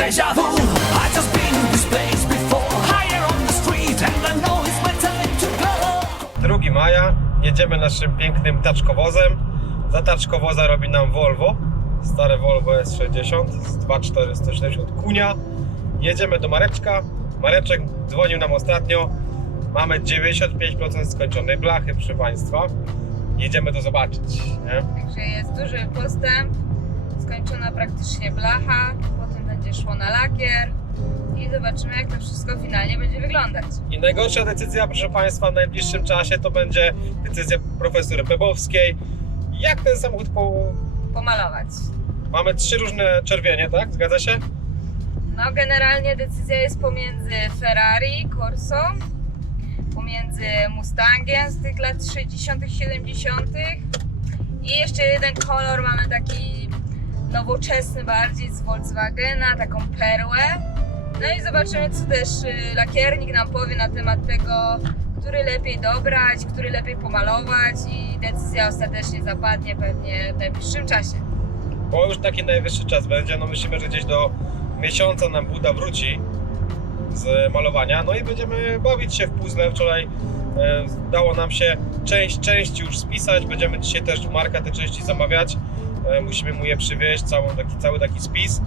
Deja vu, I just been this place before. Higher on the street and I know it's my time to go. 2 maja jedziemy naszym pięknym taczkowozem. Za taczkowoza robi nam Volvo. Stare Volvo S60 z 2.470 kunia. Jedziemy do Mareczka. Mareczek dzwonił nam ostatnio. Mamy 95% skończonej blachy, proszę Państwa. Jedziemy to zobaczyć, nie? Także jest duży postęp, skończona praktycznie blacha, potem będzie szło na lakier i zobaczymy, jak to wszystko finalnie będzie wyglądać. I najgorsza decyzja, proszę Państwa, w najbliższym czasie to będzie decyzja profesory Pebowskiej. Jak ten samochód Pomalować. Mamy 3 różne czerwienie, tak? Zgadza się? No generalnie decyzja jest pomiędzy Ferrari, Corso, pomiędzy Mustangiem z tych lat 60., 70. i jeszcze jeden kolor mamy taki nowoczesny bardziej z Volkswagena, taką perłę. No i zobaczymy, co też lakiernik nam powie na temat tego, który lepiej dobrać, który lepiej pomalować i decyzja ostatecznie zapadnie pewnie w najbliższym czasie. Bo już taki najwyższy czas będzie, no myślimy, że gdzieś do miesiąca nam Buda wróci z malowania, no i będziemy bawić się w puzzle. Wczoraj dało nam się części już spisać, będziemy dzisiaj też u Marka te części zamawiać, musimy mu je przywieźć, cały taki spis.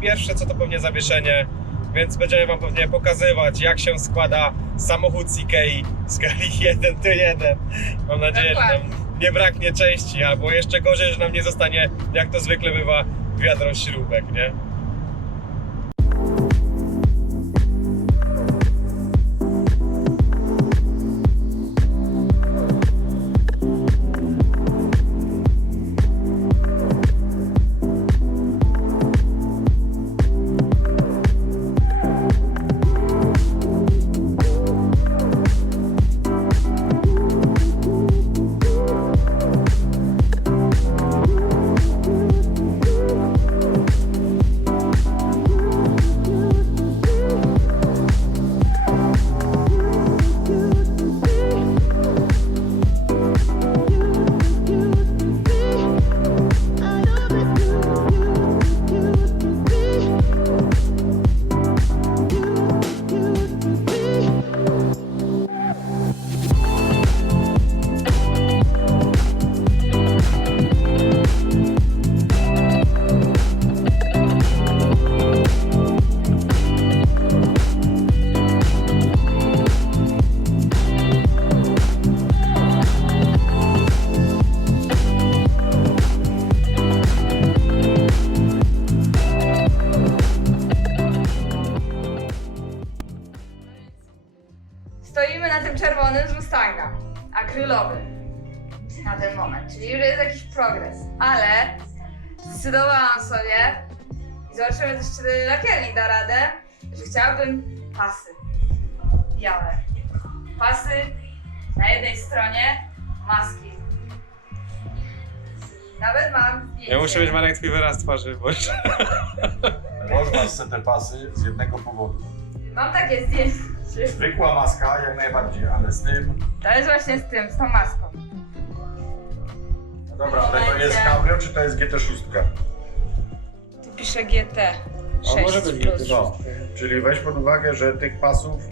Pierwsze co to pewnie zawieszenie, więc będziemy Wam pewnie pokazywać, jak się składa samochód z Ikei, skali 1:1. Mam nadzieję, że nam nie braknie części, albo jeszcze gorzej, że nam nie zostanie, jak to zwykle bywa, wiadro śrubek, nie? Stoimy na tym czerwonym z Mustanga, akrylowym na ten moment, czyli już jest jakiś progres, ale zdecydowałam sobie i zobaczymy też, czy lakiernik da radę, że chciałabym pasy białe. Pasy na jednej stronie, maski. Nawet mam zdjęcie. Ja muszę mieć, Marek, twój wyraz twarzy, bo Można sobie te pasy z jednego powodu. Mam takie zdjęcie. Zwykła maska jak najbardziej, ale z tym... To jest właśnie z tym, z tą maską. No dobra, ale to jest Cabrio czy to jest GT6? Tu pisze GT. A może być plus. No, czyli weź pod uwagę, że tych pasów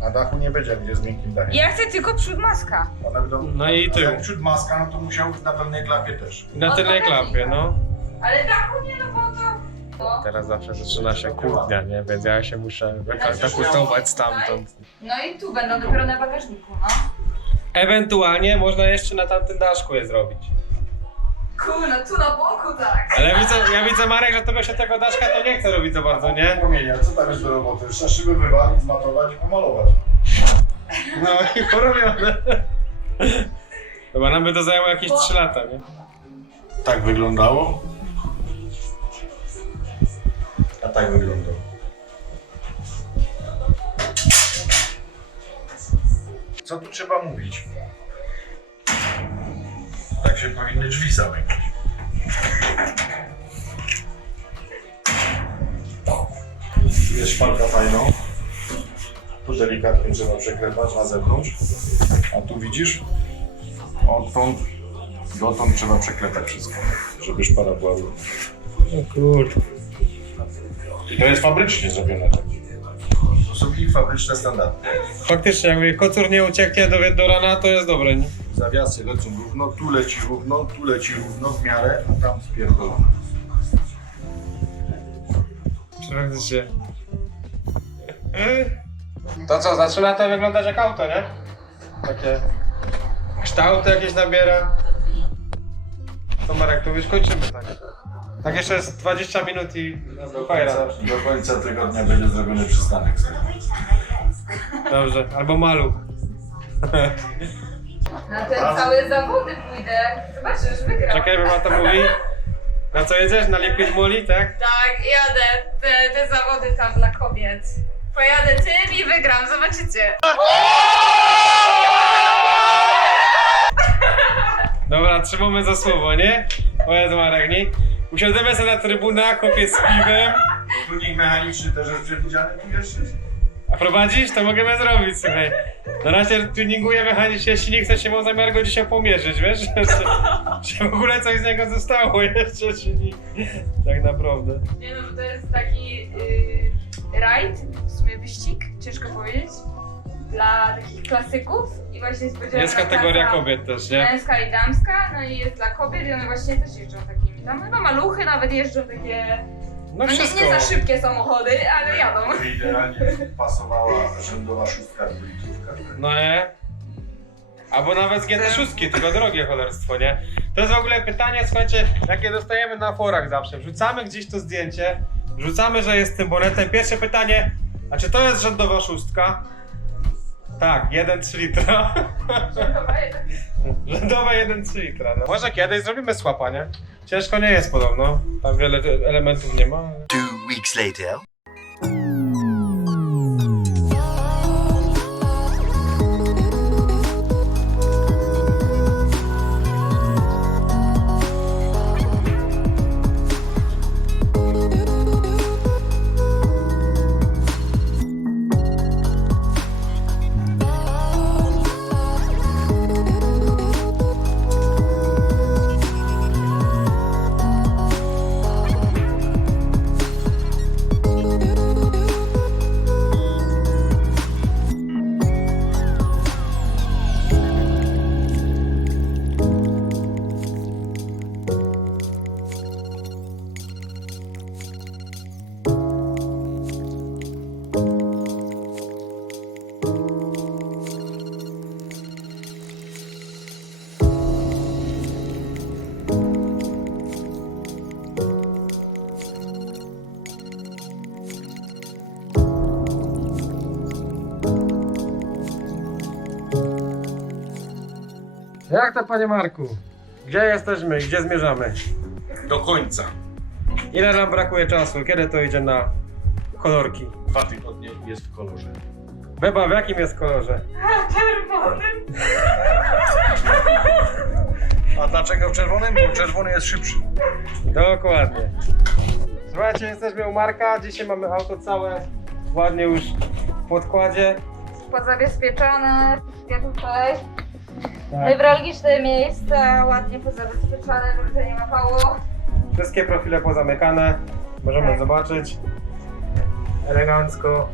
na dachu nie będzie, gdzie z miękkim dachem. Ja chcę tylko przód maska. One będą... No i A tył. jak przód maska, no to musiał na pewnej klapie też. Na tylnej klapie, no. Ale dachu nie, no bo to... No. Teraz zawsze zaczyna się kłótnia, nie? Więc ja się muszę wykakustować stamtąd. No i tu będą dopiero na bagażniku, no. Ewentualnie można jeszcze na tamtym daszku je zrobić. Kurno, tu na boku tak. Ale ja widzę, Marek, że tobie się tego daszka to nie chce robić za bardzo, nie? Pomienia, co tam jest do roboty? Jeszcze szyby wywalić, zmatować i pomalować. No i porobione. Chyba nam by to zajęło jakieś 3 lata, nie? Tak wyglądało. A tak wyglądało. Co tu trzeba mówić? Tak się powinny drzwi zamykać. Tu jest szpalka fajną. Tu delikatnie trzeba przeklepać na zewnątrz. A tu widzisz? Odtąd dotąd trzeba przeklepać wszystko, żeby szpala była równa. O kurde. I to jest fabrycznie zrobione. To są ich fabryczne standardy. Faktycznie, jakby kocur nie ucieknie do rana, to jest dobre, nie? Zawiasy lecą równo, tu leci równo w miarę, a tam spierdolone. Faktycznie. To co, zaczyna to wyglądać jak auto, nie? Takie kształty jakieś nabiera. To Marek, to już kończymy tak. Tak jeszcze jest 20 minut i fajra. Do końca tygodnia będzie zrobiony przystanek. Dobrze, albo maluch. Na te całe zawody pójdę. Zobaczysz, wygram. Czekaj, bo ma to mówi. Na co jedziesz? Na Liquid Moli, tak? Tak, jadę. Te zawody tam dla kobiet. Pojadę tym i wygram, zobaczycie. Dobra, trzymamy za słowo, nie? Powiedz Marek, nie? Usiądziemy sobie na trybunach, kopię z piwem. Tuning mechaniczny też jest przewidziany tu jeszcze? A prowadzisz? To możemy zrobić, słuchaj. Na razie tuninguję mechanicznie silnik, chcę się mam zamiar go dzisiaj pomierzyć, wiesz? Czy w ogóle coś z niego zostało jeszcze, czy nie? Tak naprawdę. Nie no, bo to jest taki rajd, w sumie wyścig, ciężko powiedzieć, dla takich klasyków i właśnie jest podzielona Jest kategoria klasa kobiet też, nie? męska i damska, no i jest dla kobiet i one właśnie też jeżdżą takimi, tam chyba maluchy nawet jeżdżą takie, No no wszystko. nie za szybkie samochody, ale jadą. Idealnie pasowała rzędowa 6 litrówka. No nie? Albo nawet z GT6, tylko drogie cholerstwo, nie? To jest w ogóle pytanie, słuchajcie, jakie dostajemy na forach zawsze. Wrzucamy gdzieś to zdjęcie, wrzucamy, że jest tym bonetem. Pierwsze pytanie, a czy to jest rzędowa 6? Tak, 1,3 litra. Rzędowa 1,3 litra. No. Może kiedyś zrobimy słapa, nie? Ciężko nie jest podobno. Tam wiele elementów nie ma. Ale... 2 weeks later. Jak to, panie Marku? Gdzie jesteśmy? Gdzie zmierzamy? Do końca. Ile nam brakuje czasu? Kiedy to idzie na kolorki? 2 tygodnie jest w kolorze. Beba, w jakim jest kolorze? Czerwonym. A dlaczego w czerwonym? Bo czerwony jest szybszy. Dokładnie. Słuchajcie, jesteśmy u Marka. Dzisiaj mamy auto całe, ładnie już w podkładzie. Pozabezpieczone, wszystkie tutaj. Tak. Newralgiczne miejsca, ładnie pozabezpieczone, żeby to nie łapało. Wszystkie profile pozamykane. Możemy Tak. zobaczyć. Elegancko.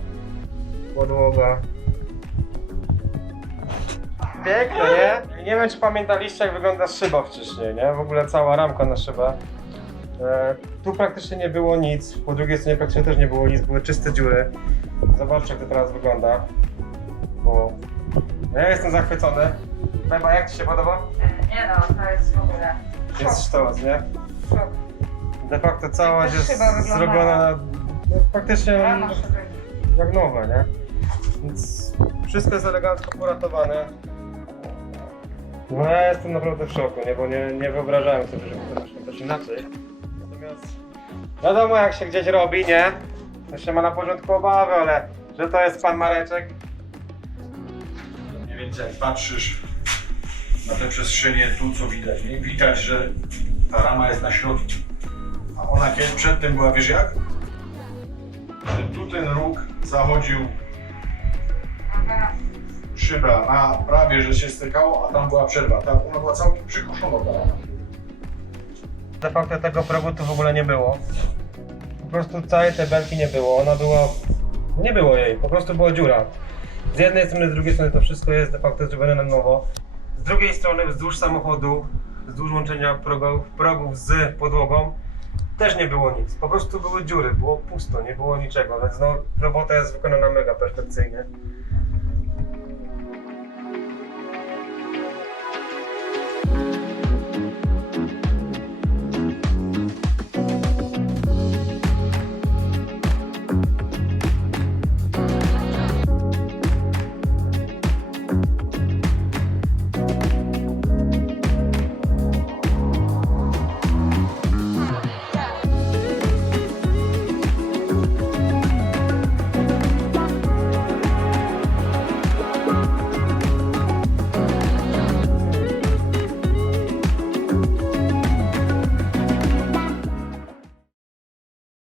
Podłoga. Pięknie, nie? I nie wiem, czy pamiętaliście, jak wygląda szyba wcześniej, nie? W ogóle cała ramka na szybę. Tu praktycznie nie było nic, po drugiej stronie praktycznie też nie było nic, były czyste dziury. Zobaczcie, jak to teraz wygląda. Bo ja jestem zachwycony. Beba, jak Ci się podoba? Nie no, to jest w ogóle Jest sztos, nie? szok. De facto całość Jak ta jest szyba wygląda? zrobiona no, praktycznie Rama szyby. jak nowe, nie? Więc wszystko jest elegancko poratowane. No ja jestem naprawdę w szoku, nie? Bo nie wyobrażałem sobie, że to będzie coś inaczej. Natomiast wiadomo, jak się gdzieś robi, nie? To się ma na początku obawy, ale że to jest pan Mareczek. Mniej więcej jak patrzysz na te przestrzenie tu, co widać, nie? Widać, że ta rama jest na środku. A ona kiedy przedtem była, wiesz jak? Że tu ten róg zachodził Aha. szyba na prawie, że się stykało, a tam była przerwa. Tam ona była całkiem przykoszona ta rama. De facto tego progu tu w ogóle nie było. prostu całej tej belki nie było. Ona była... Nie było jej, po prostu była dziura. Z jednej strony, z drugiej strony to wszystko jest de facto zrobione na nowo. Z drugiej strony wzdłuż samochodu, wzdłuż łączenia progów z podłogą też nie było nic. Po prostu były dziury, było pusto, nie było niczego, więc no robota jest wykonana mega perfekcyjnie.